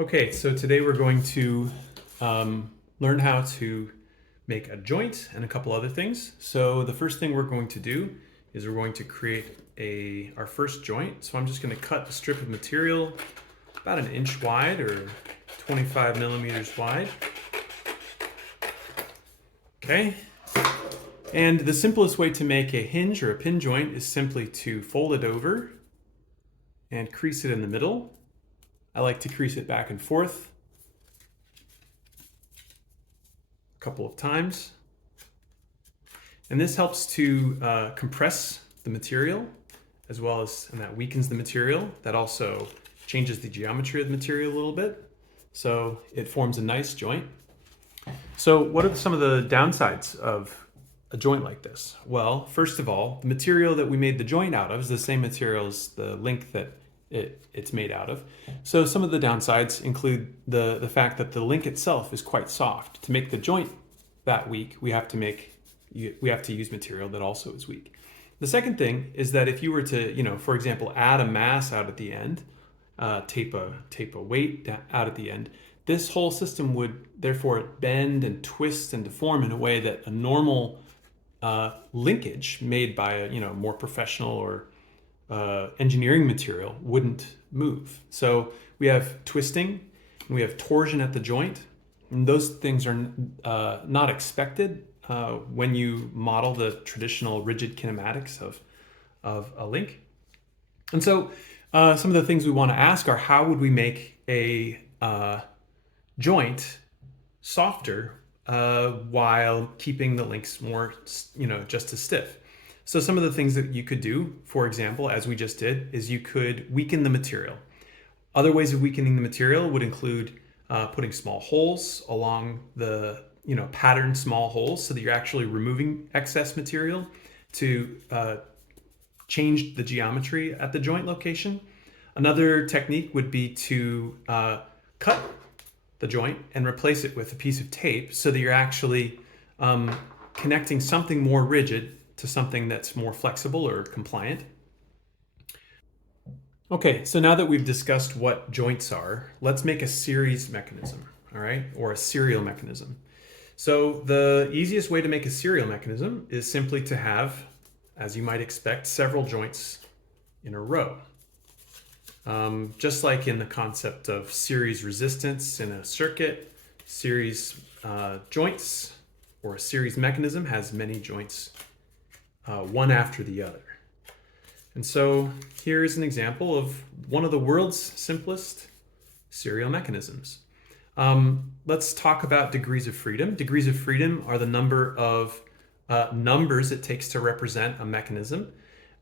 Okay, so today we're going to learn how to make a joint and a couple other things. So the first thing we're going to do is we're going to create our first joint. So I'm just going to cut a strip of material about an inch wide or 25 millimeters wide. Okay, and the simplest way to make a hinge or a pin joint is simply to fold it over and crease it in the middle. I like to crease it back and forth a couple of times. And this helps to compress the material as well as, and that weakens the material. That also changes the geometry of the material a little bit. So it forms a nice joint. So what are some of the downsides of a joint like this? Well, first of all, the material that we made the joint out of is the same material as the link that it's made out of. So some of the downsides include the fact that the link itself is quite soft. To make the joint that weak, we have to use material that also is weak. The second thing is that if you were to, for example, add a mass out at the end, tape a weight out at the end, this whole system would therefore bend and twist and deform in a way that a normal linkage made by a more professional or engineering material wouldn't move. So we have twisting and we have torsion at the joint, and those things are not expected when you model the traditional rigid kinematics of a link. And so some of the things we want to ask are, how would we make a joint softer while keeping the links more, just as stiff? So some of the things that you could do, for example, as we just did, is you could weaken the material. Other ways of weakening the material would include putting small holes along the, patterned small holes so that you're actually removing excess material to change the geometry at the joint location. Another technique would be to cut the joint and replace it with a piece of tape so that you're actually connecting something more rigid to something that's more flexible or compliant. Okay, so now that we've discussed what joints are, let's make a series mechanism, all right, or a serial mechanism. So the easiest way to make a serial mechanism is simply to have, as you might expect, several joints in a row. Just like in the concept of series resistance in a circuit, series joints or a series mechanism has many joints, one after the other. And so here's an example of one of the world's simplest serial mechanisms. Let's talk about degrees of freedom. Degrees of freedom are the number of numbers it takes to represent a mechanism.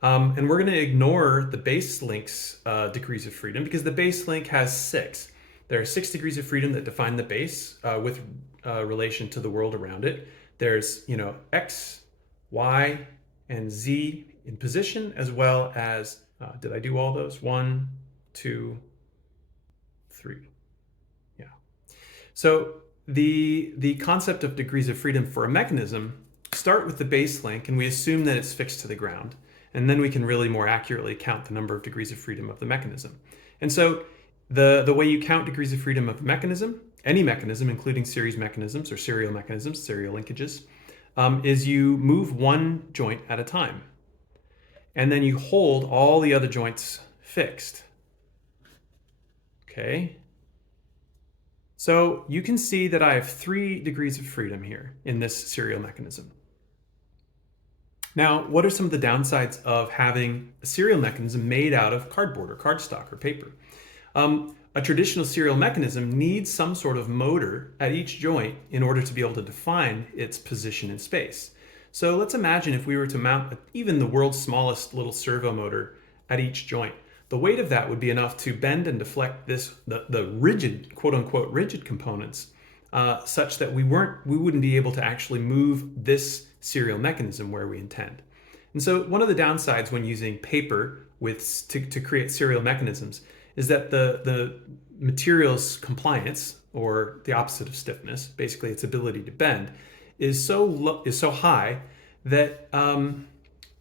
And we're going to ignore the base link's degrees of freedom because the base link has 6. There are 6 degrees of freedom that define the base with relation to the world around it. There's, X, Y, and Z in position, as well as, did I do all those? 1, 2, 3. Yeah. So the concept of degrees of freedom for a mechanism start with the base link, and we assume that it's fixed to the ground. And then we can really more accurately count the number of degrees of freedom of the mechanism. And so the way you count degrees of freedom of a mechanism, any mechanism, including series mechanisms or serial mechanisms, serial linkages, is you move one joint at a time. And then you hold all the other joints fixed. Okay. So you can see that I have 3 degrees of freedom here in this serial mechanism. Now, what are some of the downsides of having a serial mechanism made out of cardboard or cardstock or paper? A traditional serial mechanism needs some sort of motor at each joint in order to be able to define its position in space. So let's imagine if we were to mount even the world's smallest little servo motor at each joint. The weight of that would be enough to bend and deflect the rigid, quote unquote, rigid components such that we wouldn't be able to actually move this serial mechanism where we intend. And so one of the downsides when using paper to create serial mechanisms is that the material's compliance, or the opposite of stiffness, basically its ability to bend, is so high that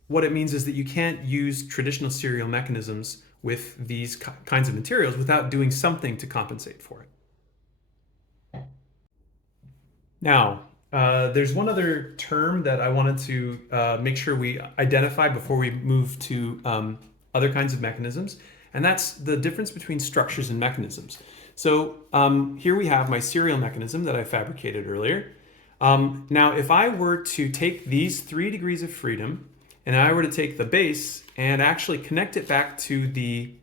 what it means is that you can't use traditional serial mechanisms with these kinds of materials without doing something to compensate for it. Now, there's one other term that I wanted to make sure we identify before we move to other kinds of mechanisms, and that's the difference between structures and mechanisms. So here we have my serial mechanism that I fabricated earlier. Now, if I were to take these 3 degrees of freedom and I were to take the base and actually connect it back to the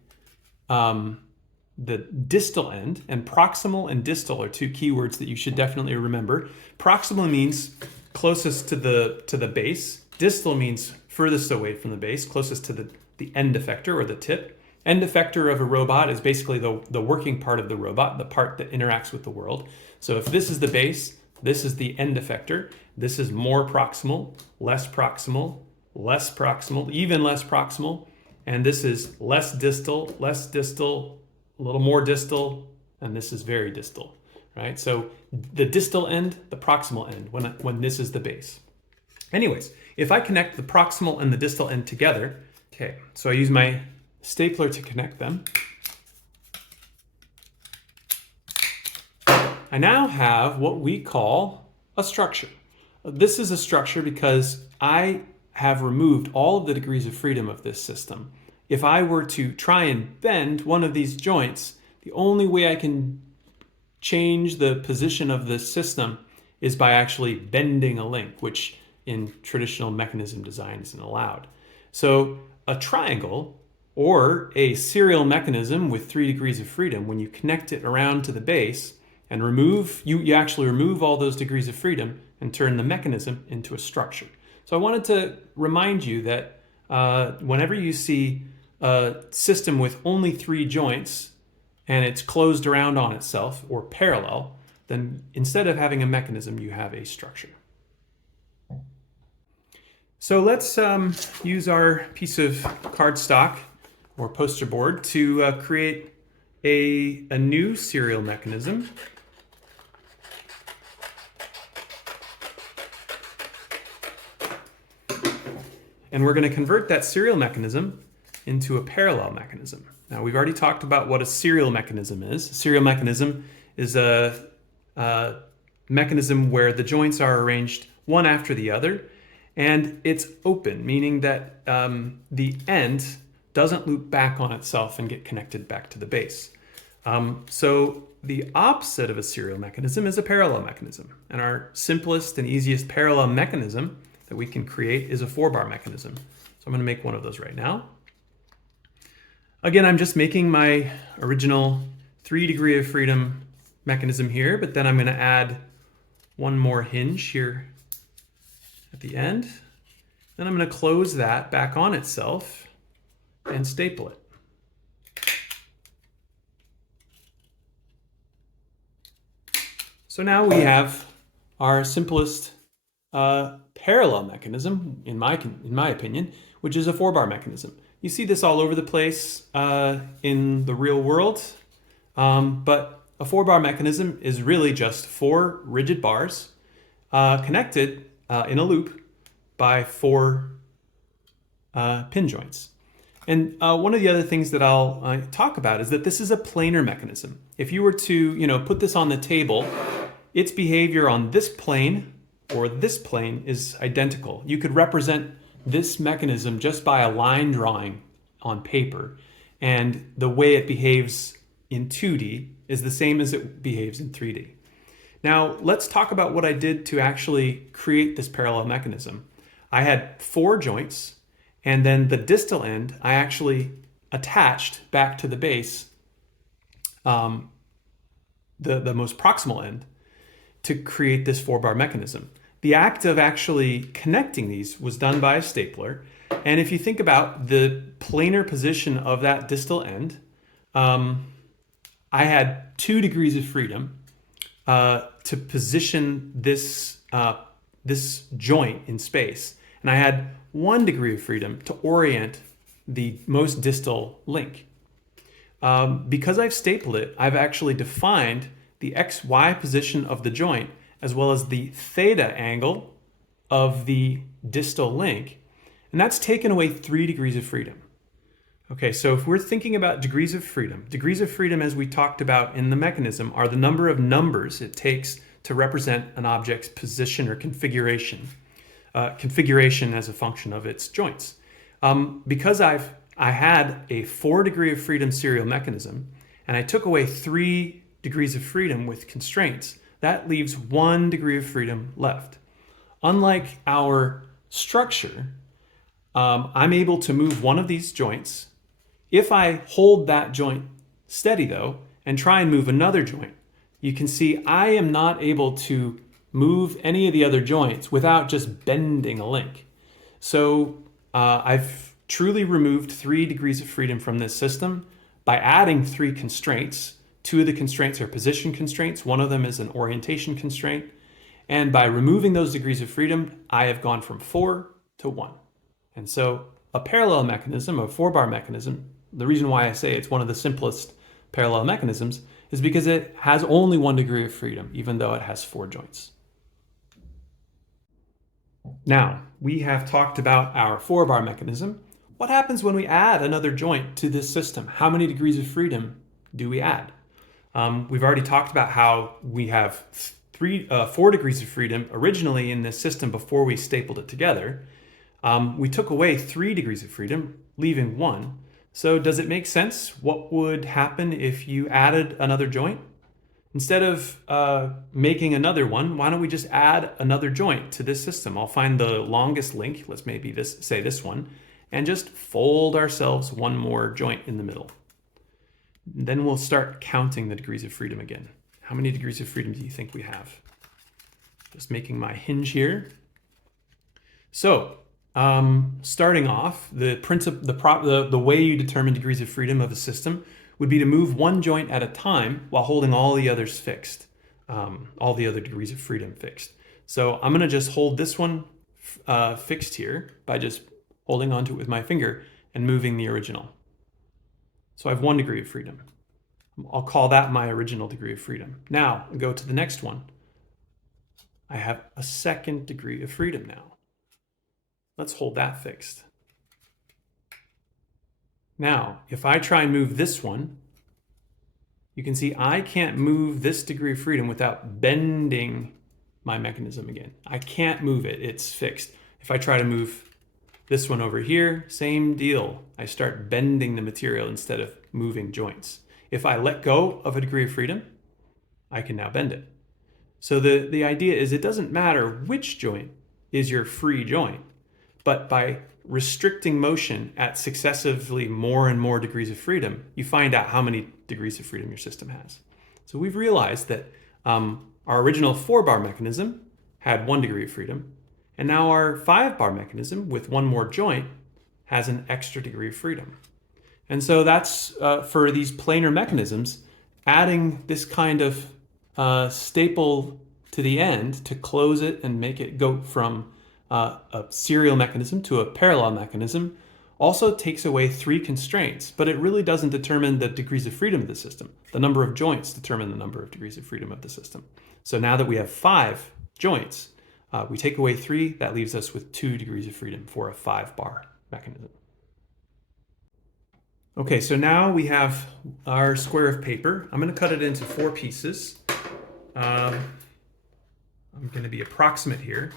distal end, and proximal and distal are 2 keywords that you should definitely remember. Proximal means closest to the base. Distal means furthest away from the base, closest to the end effector or the tip. End effector of a robot is basically the working part of the robot, the part that interacts with the world. So if this is the base, this is the end effector. This is more proximal, less proximal, less proximal, even less proximal. And this is less distal, a little more distal, and this is very distal, right? So the distal end, the proximal end, when this is the base. Anyways, if I connect the proximal and the distal end together, okay, so I use my stapler to connect them. I now have what we call a structure. This is a structure because I have removed all of the degrees of freedom of this system. If I were to try and bend one of these joints, the only way I can change the position of this system is by actually bending a link, which in traditional mechanism design isn't allowed. So a triangle or a serial mechanism with 3 degrees of freedom, when you connect it around to the base and you actually remove all those degrees of freedom and turn the mechanism into a structure. So I wanted to remind you that whenever you see a system with only 3 joints and it's closed around on itself or parallel, then instead of having a mechanism, you have a structure. So let's use our piece of cardstock or poster board to create a new serial mechanism. And we're going to convert that serial mechanism into a parallel mechanism. Now, we've already talked about what a serial mechanism is. A serial mechanism is a mechanism where the joints are arranged one after the other, and it's open, meaning that the end doesn't loop back on itself and get connected back to the base. So the opposite of a serial mechanism is a parallel mechanism. And our simplest and easiest parallel mechanism that we can create is a 4-bar mechanism. So I'm going to make one of those right now. Again, I'm just making my original 3 degree of freedom mechanism here, but then I'm going to add one more hinge here at the end. Then I'm going to close that back on itself and staple it. So now we have our simplest parallel mechanism, in my opinion, which is a 4-bar mechanism. You see this all over the place in the real world, but a 4-bar mechanism is really just 4 rigid bars connected in a loop by 4 pin joints. And one of the other things that I'll talk about is that this is a planar mechanism. If you were to, put this on the table, its behavior on this plane or this plane is identical. You could represent this mechanism just by a line drawing on paper, and the way it behaves in 2D is the same as it behaves in 3D. Now, let's talk about what I did to actually create this parallel mechanism. I had 4 joints, and then the distal end I actually attached back to the base, the most proximal end, to create this 4-bar mechanism. The act of actually connecting these was done by a stapler. And if you think about the planar position of that distal end, I had 2 degrees of freedom to position this, this joint in space. And I had 1 degree of freedom to orient the most distal link. Because I've stapled it, I've actually defined the XY position of the joint as well as the theta angle of the distal link. And that's taken away 3 degrees of freedom. Okay, so if we're thinking about degrees of freedom, as we talked about in the mechanism, are the number of numbers it takes to represent an object's position or configuration. Configuration as a function of its joints. Because I had a 4 degree of freedom serial mechanism, and I took away 3 degrees of freedom with constraints, that leaves 1 degree of freedom left. Unlike our structure, I'm able to move one of these joints. If I hold that joint steady though, and try and move another joint, you can see I am not able to move any of the other joints without just bending a link. So I've truly removed 3 degrees of freedom from this system by adding 3 constraints. 2 of the constraints are position constraints. One of them is an orientation constraint. And by removing those degrees of freedom, I have gone from 4 to 1. And so a parallel mechanism, a 4-bar mechanism, the reason why I say it's one of the simplest parallel mechanisms is because it has only 1 degree of freedom, even though it has 4 joints. Now, we have talked about our 4-bar mechanism. What happens when we add another joint to this system? How many degrees of freedom do we add? We've already talked about how we have 4 degrees of freedom originally in this system before we stapled it together. We took away 3 degrees of freedom, leaving 1. So does it make sense? What would happen if you added another joint? Instead of making another one, why don't we just add another joint to this system? I'll find the longest link, let's maybe say this one, and just fold ourselves 1 more joint in the middle. Then we'll start counting the degrees of freedom again. How many degrees of freedom do you think we have? Just making my hinge here. So starting off, the way you determine degrees of freedom of a system would be to move 1 joint at a time while holding all the others fixed, all the other degrees of freedom fixed. So I'm gonna just hold this one fixed here by just holding onto it with my finger and moving the original. So I have 1 degree of freedom. I'll call that my original degree of freedom. Now go to the next one. I have a 2nd degree of freedom now. Let's hold that fixed. Now, if I try and move this one, you can see I can't move this degree of freedom without bending my mechanism again. I can't move it, it's fixed. If I try to move this one over here, same deal. I start bending the material instead of moving joints. If I let go of a degree of freedom, I can now bend it. So the idea is it doesn't matter which joint is your free joint, but by restricting motion at successively more and more degrees of freedom, you find out how many degrees of freedom your system has. So we've realized that our original 4-bar mechanism had 1 degree of freedom, and now our 5-bar mechanism with 1 more joint has an extra degree of freedom. And so that's for these planar mechanisms, adding this kind of staple to the end to close it and make it go from a serial mechanism to a parallel mechanism also takes away 3 constraints, but it really doesn't determine the degrees of freedom of the system. The number of joints determine the number of degrees of freedom of the system. So now that we have 5 joints, we take away 3, that leaves us with 2 degrees of freedom for a 5-bar mechanism. Okay, so now we have our square of paper. I'm going to cut it into 4 pieces. I'm going to be approximate here.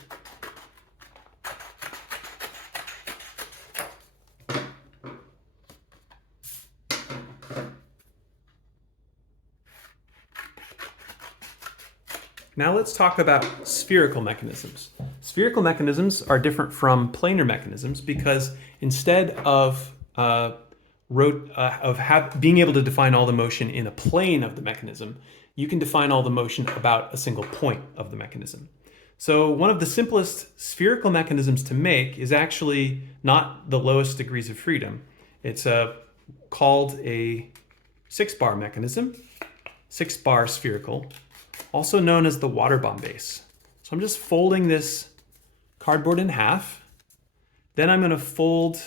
Now let's talk about spherical mechanisms. Spherical mechanisms are different from planar mechanisms because instead of being able to define all the motion in a plane of the mechanism, you can define all the motion about a single point of the mechanism. So one of the simplest spherical mechanisms to make is actually not the lowest degrees of freedom. It's called a 6-bar mechanism, 6-bar spherical, also known as the water bomb base. So I'm just folding this cardboard in half. Then I'm going to fold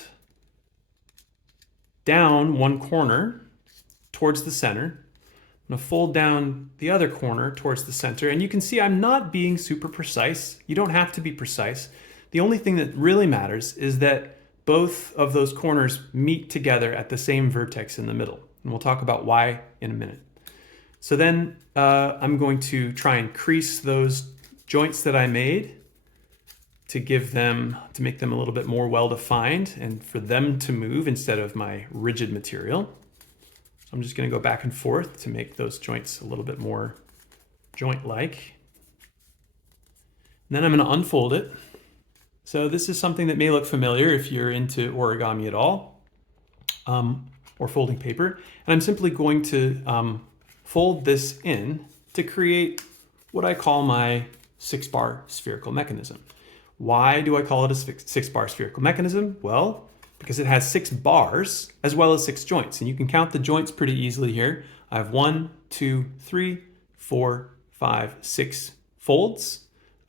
down one corner towards the center. I'm going to fold down the other corner towards the center. And you can see I'm not being super precise. You don't have to be precise. The only thing that really matters is that both of those corners meet together at the same vertex in the middle. And we'll talk about why in a minute. So then I'm going to try and crease those joints that I made to make them a little bit more well-defined and for them to move instead of my rigid material. So I'm just going to go back and forth to make those joints a little bit more joint-like. And then I'm going to unfold it. So this is something that may look familiar if you're into origami at all, or folding paper. And I'm simply going to fold this in to create what I call my 6-bar spherical mechanism. Why do I call it a 6-bar spherical mechanism? Well, because it has 6 bars as well as 6 joints. And you can count the joints pretty easily here. I have 1, 2, 3, 4, 5, 6 folds.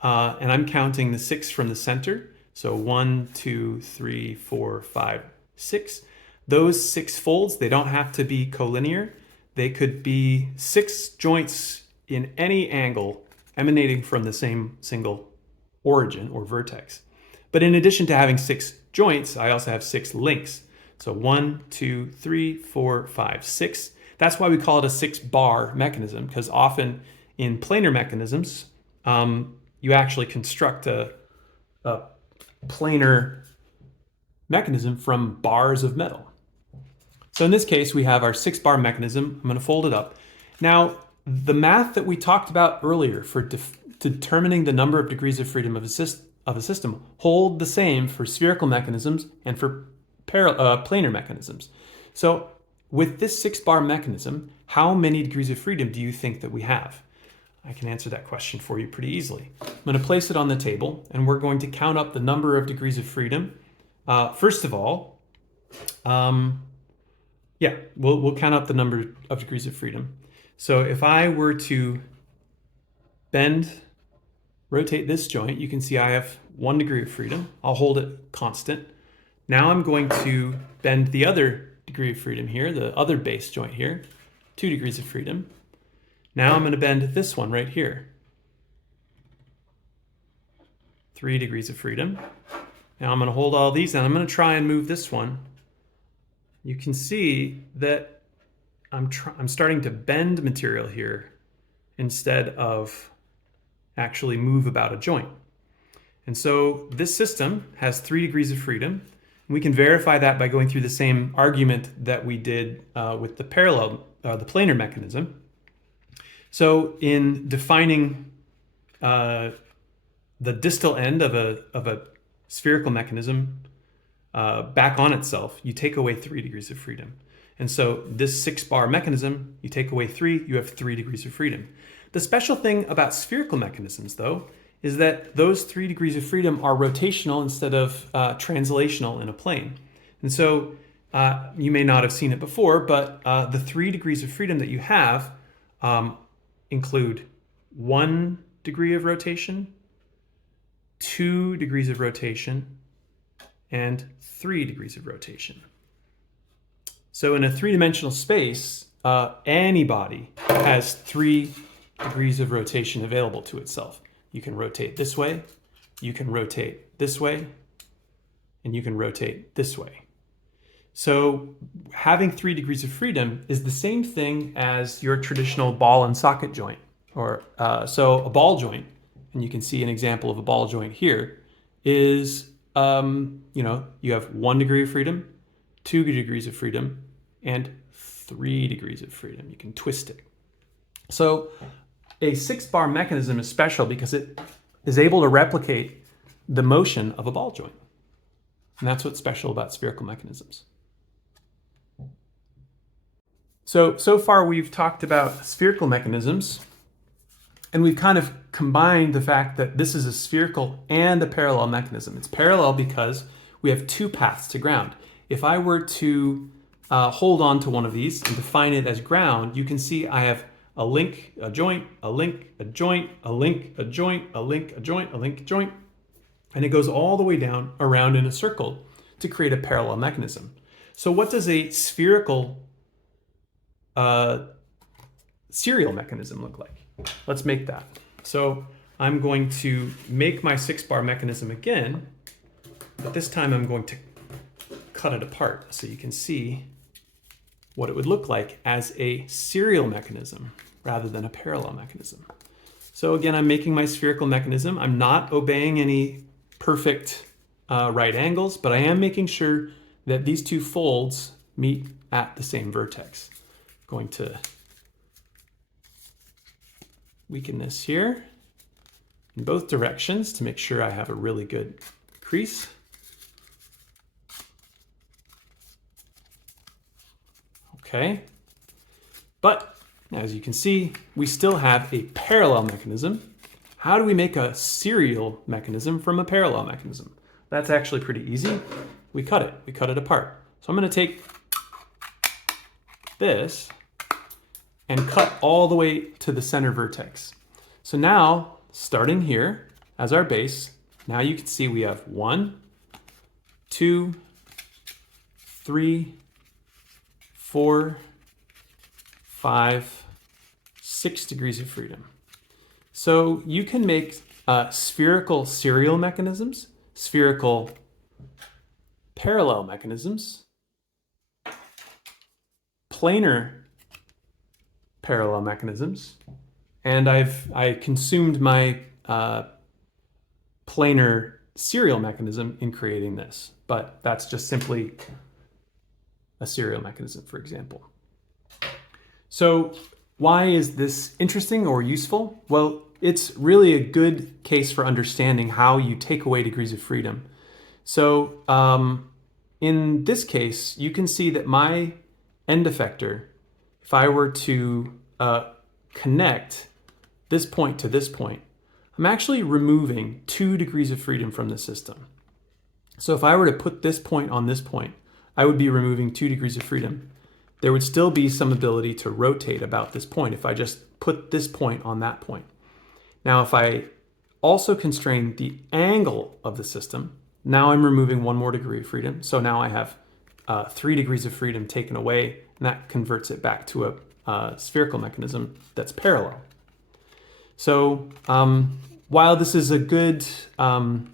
And I'm counting the 6 from the center. So 1, 2, 3, 4, 5, 6. Those 6 folds, they don't have to be collinear. They could be 6 joints in any angle emanating from the same single origin or vertex. But in addition to having 6 joints, I also have 6 links. So 1, 2, 3, 4, 5, 6. That's why we call it a 6-bar mechanism, because often in planar mechanisms, you actually construct a planar mechanism from bars of metal. So in this case, we have our 6-bar mechanism. I'm going to fold it up. Now, the math that we talked about earlier for determining the number of degrees of freedom of a system hold the same for spherical mechanisms and for planar mechanisms. So with this 6-bar mechanism, how many degrees of freedom do you think that we have? I can answer that question for you pretty easily. I'm going to place it on the table, and we're going to count up the number of degrees of freedom. First of all, we'll count up the number of degrees of freedom. So if I were to rotate this joint, you can see I have 1 degree of freedom. I'll hold it constant. Now I'm going to bend the other degree of freedom here, the other base joint here, 2 degrees of freedom. Now I'm going to bend this one right here, 3 degrees of freedom. Now I'm going to hold all these and I'm going to try and move this one. You can see that I'm starting to bend material here instead of actually move about a joint. And so this system has 3 degrees of freedom. We can verify that by going through the same argument that we did with the planar mechanism. So in defining the distal end of a spherical mechanism back on itself, you take away 3 degrees of freedom. And so this 6-bar mechanism, you take away 3, you have 3 degrees of freedom. The special thing about spherical mechanisms, though, is that those 3 degrees of freedom are rotational instead of translational in a plane. And so you may not have seen it before, but the 3 degrees of freedom that you have include 1 degree of rotation, 2 degrees of rotation, and 3 degrees of rotation. So in a 3-dimensional space, any body has 3 degrees of rotation available to itself. You can rotate this way, you can rotate this way, and you can rotate this way. So having 3 degrees of freedom is the same thing as your traditional ball and socket joint. So a ball joint, and you can see an example of a ball joint here, is you have 1 degree of freedom, 2 degrees of freedom, and 3 degrees of freedom. You can twist it. So a 6-bar mechanism is special because it is able to replicate the motion of a ball joint. And that's what's special about spherical mechanisms. So far we've talked about spherical mechanisms, and we've kind of combined the fact that this is a spherical and a parallel mechanism. It's parallel because we have 2 paths to ground. If I were to hold on to one of these and define it as ground, you can see I have a link, a joint, a link, a joint, a link, a joint, a link, a joint, a link, a joint. And it goes all the way down around in a circle to create a parallel mechanism. So what does a spherical serial mechanism look like? Let's make that. So I'm going to make my 6-bar mechanism again, but this time I'm going to cut it apart so you can see what it would look like as a serial mechanism rather than a parallel mechanism. So again, I'm making my spherical mechanism. I'm not obeying any perfect right angles, but I am making sure that these two folds meet at the same vertex. Going to weaken this here in both directions to make sure I have a really good crease. Okay, but as you can see, we still have a parallel mechanism. How do we make a serial mechanism from a parallel mechanism? That's actually pretty easy. We cut it apart. So I'm going to take this and cut all the way to the center vertex. So now, starting here as our base, now you can see we have 1, 2, 3, 4, 5, 6 degrees of freedom. So you can make spherical serial mechanisms, spherical parallel mechanisms, planar parallel mechanisms, and I consumed my planar serial mechanism in creating this, but that's just simply a serial mechanism, for example. So why is this interesting or useful? Well, it's really a good case for understanding how you take away degrees of freedom. So in this case, you can see that my end effector, if I were to connect this point to this point, I'm actually removing 2 degrees of freedom from the system. So if I were to put this point on this point, I would be removing 2 degrees of freedom. There would still be some ability to rotate about this point if I just put this point on that point. Now, if I also constrain the angle of the system, now I'm removing 1 more degree of freedom. So now I have 3 degrees of freedom taken away, and that converts it back to a spherical mechanism that's parallel. So while this is a good, an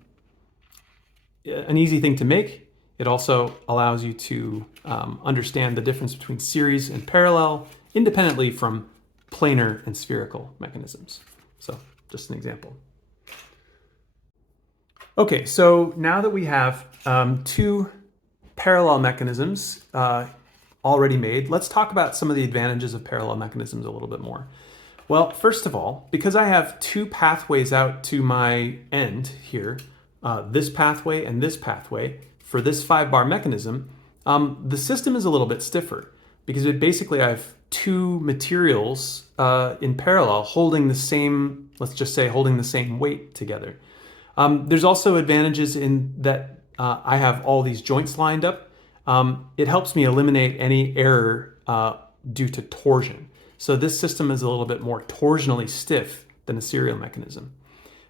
easy thing to make, it also allows you to understand the difference between series and parallel independently from planar and spherical mechanisms. So just an example. Okay, so now that we have 2 parallel mechanisms already made, let's talk about some of the advantages of parallel mechanisms a little bit more. Well, first of all, because I have 2 pathways out to my end here, this pathway and this pathway, for this 5-bar mechanism, the system is a little bit stiffer because basically I have 2 materials in parallel holding the same, let's just say holding the same weight together. There's also advantages in that I have all these joints lined up. It helps me eliminate any error due to torsion. So this system is a little bit more torsionally stiff than a serial mechanism.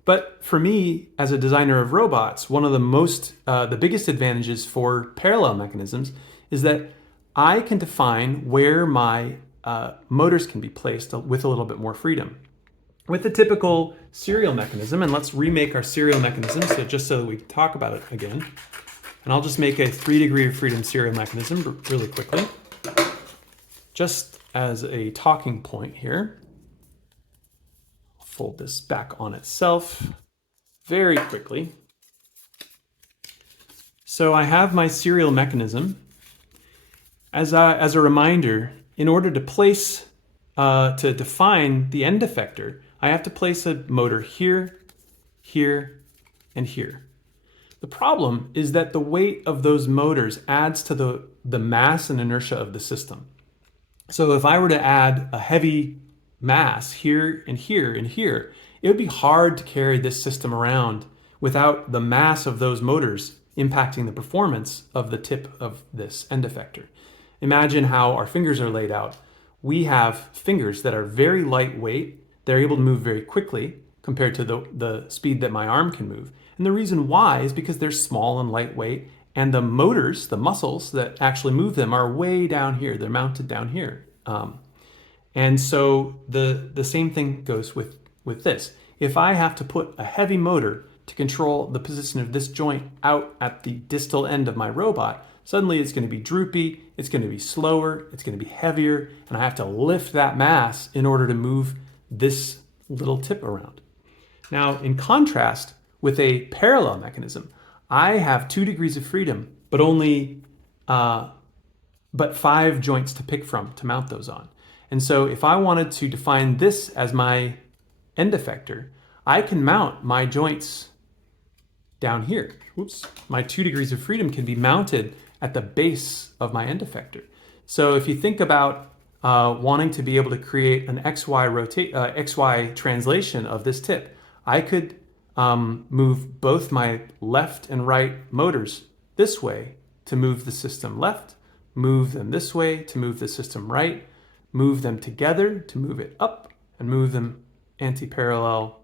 But for me, as a designer of robots, one of the biggest advantages for parallel mechanisms is that I can define where my motors can be placed with a little bit more freedom. With the typical serial mechanism, and let's remake our serial mechanism just so that we can talk about it again. And I'll just make a 3 degree of freedom serial mechanism really quickly. Just as a talking point here. Fold this back on itself very quickly. So I have my serial mechanism. As a reminder, in order to place, to define the end effector, I have to place a motor here, here, and here. The problem is that the weight of those motors adds to the mass and inertia of the system. So if I were to add a heavy mass here and here and here, it would be hard to carry this system around without the mass of those motors impacting the performance of the tip of this end effector. Imagine how our fingers are laid out. We have fingers that are very lightweight. They're able to move very quickly compared to the speed that my arm can move. And the reason why is because they're small and lightweight, and the motors, the muscles that actually move them, are way down here. They're mounted down here. And so the same thing goes with this. If I have to put a heavy motor to control the position of this joint out at the distal end of my robot, Suddenly it's going to be droopy, it's going to be slower, it's going to be heavier, and I have to lift that mass in order to move this little tip around. Now, in contrast, with a parallel mechanism, I have 2 degrees of freedom, but only but 5 joints to pick from to mount those on. And so if I wanted to define this as my end effector, I can mount my joints down here. Whoops, my 2 degrees of freedom can be mounted at the base of my end effector. So if you think about wanting to be able to create an XY translation of this tip, I could move both my left and right motors this way to move the system left, move them this way to move the system right, move them together to move it up, and move them anti-parallel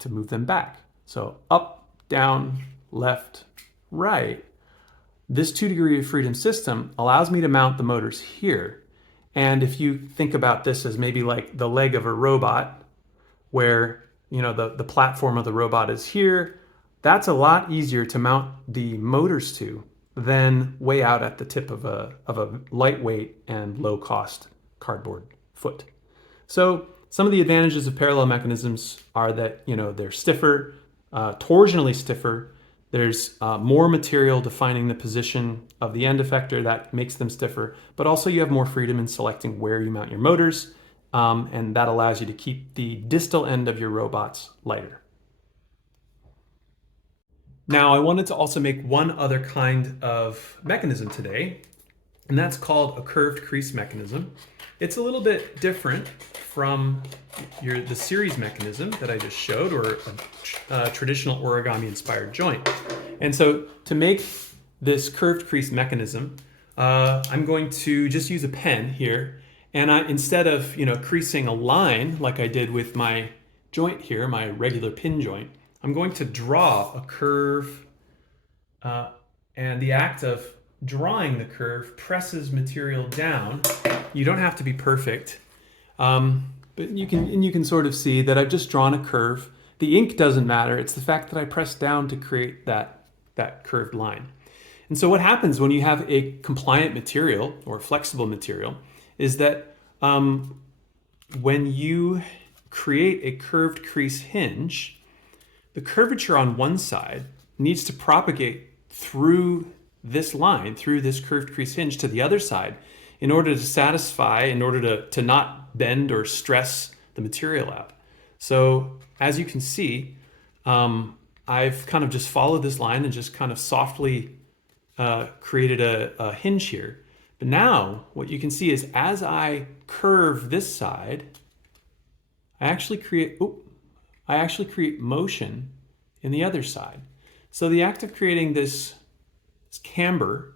to move them back. So up, down, left, right. This 2 degree of freedom system allows me to mount the motors here. And if you think about this as maybe like the leg of a robot, where the platform of the robot is here, that's a lot easier to mount the motors to than way out at the tip of a lightweight and low-cost cardboard foot. So some of the advantages of parallel mechanisms are that they're stiffer, torsionally stiffer. There's more material defining the position of the end effector that makes them stiffer, but also you have more freedom in selecting where you mount your motors, and that allows you to keep the distal end of your robots lighter. Now, I wanted to also make one other kind of mechanism today, and that's called a curved crease mechanism. It's a little bit different from the series mechanism that I just showed, or a traditional origami inspired joint. And so to make this curved crease mechanism, I'm going to just use a pen here, and instead of creasing a line like I did with my joint here, my regular pin joint, I'm going to draw a curve, and the act of drawing the curve presses material down. You don't have to be perfect, but you can sort of see that I've just drawn a curve. The ink doesn't matter. It's the fact that I press down to create that curved line. And so what happens when you have a compliant material or flexible material is that when you create a curved crease hinge, the curvature on one side needs to propagate through this line, through this curved crease hinge to the other side in order to satisfy, in order to not bend or stress the material out. So as you can see, I've kind of just followed this line and just kind of softly created a hinge here. But now what you can see is as I curve this side, I actually create motion in the other side. So the act of creating this camber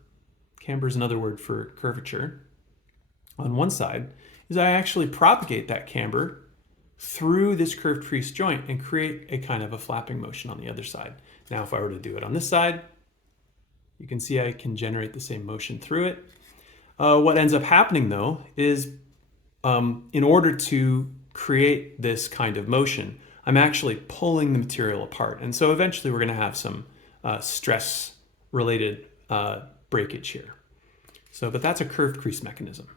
is another word for curvature, on one side, is I actually propagate that camber through this curved crease joint and create a kind of a flapping motion on the other side. Now if I were to do it on this side, you can see I can generate the same motion through it. What ends up happening though is in order to create this kind of motion, I'm actually pulling the material apart. And so eventually we're going to have some stress related breakage here. But that's a curved crease mechanism.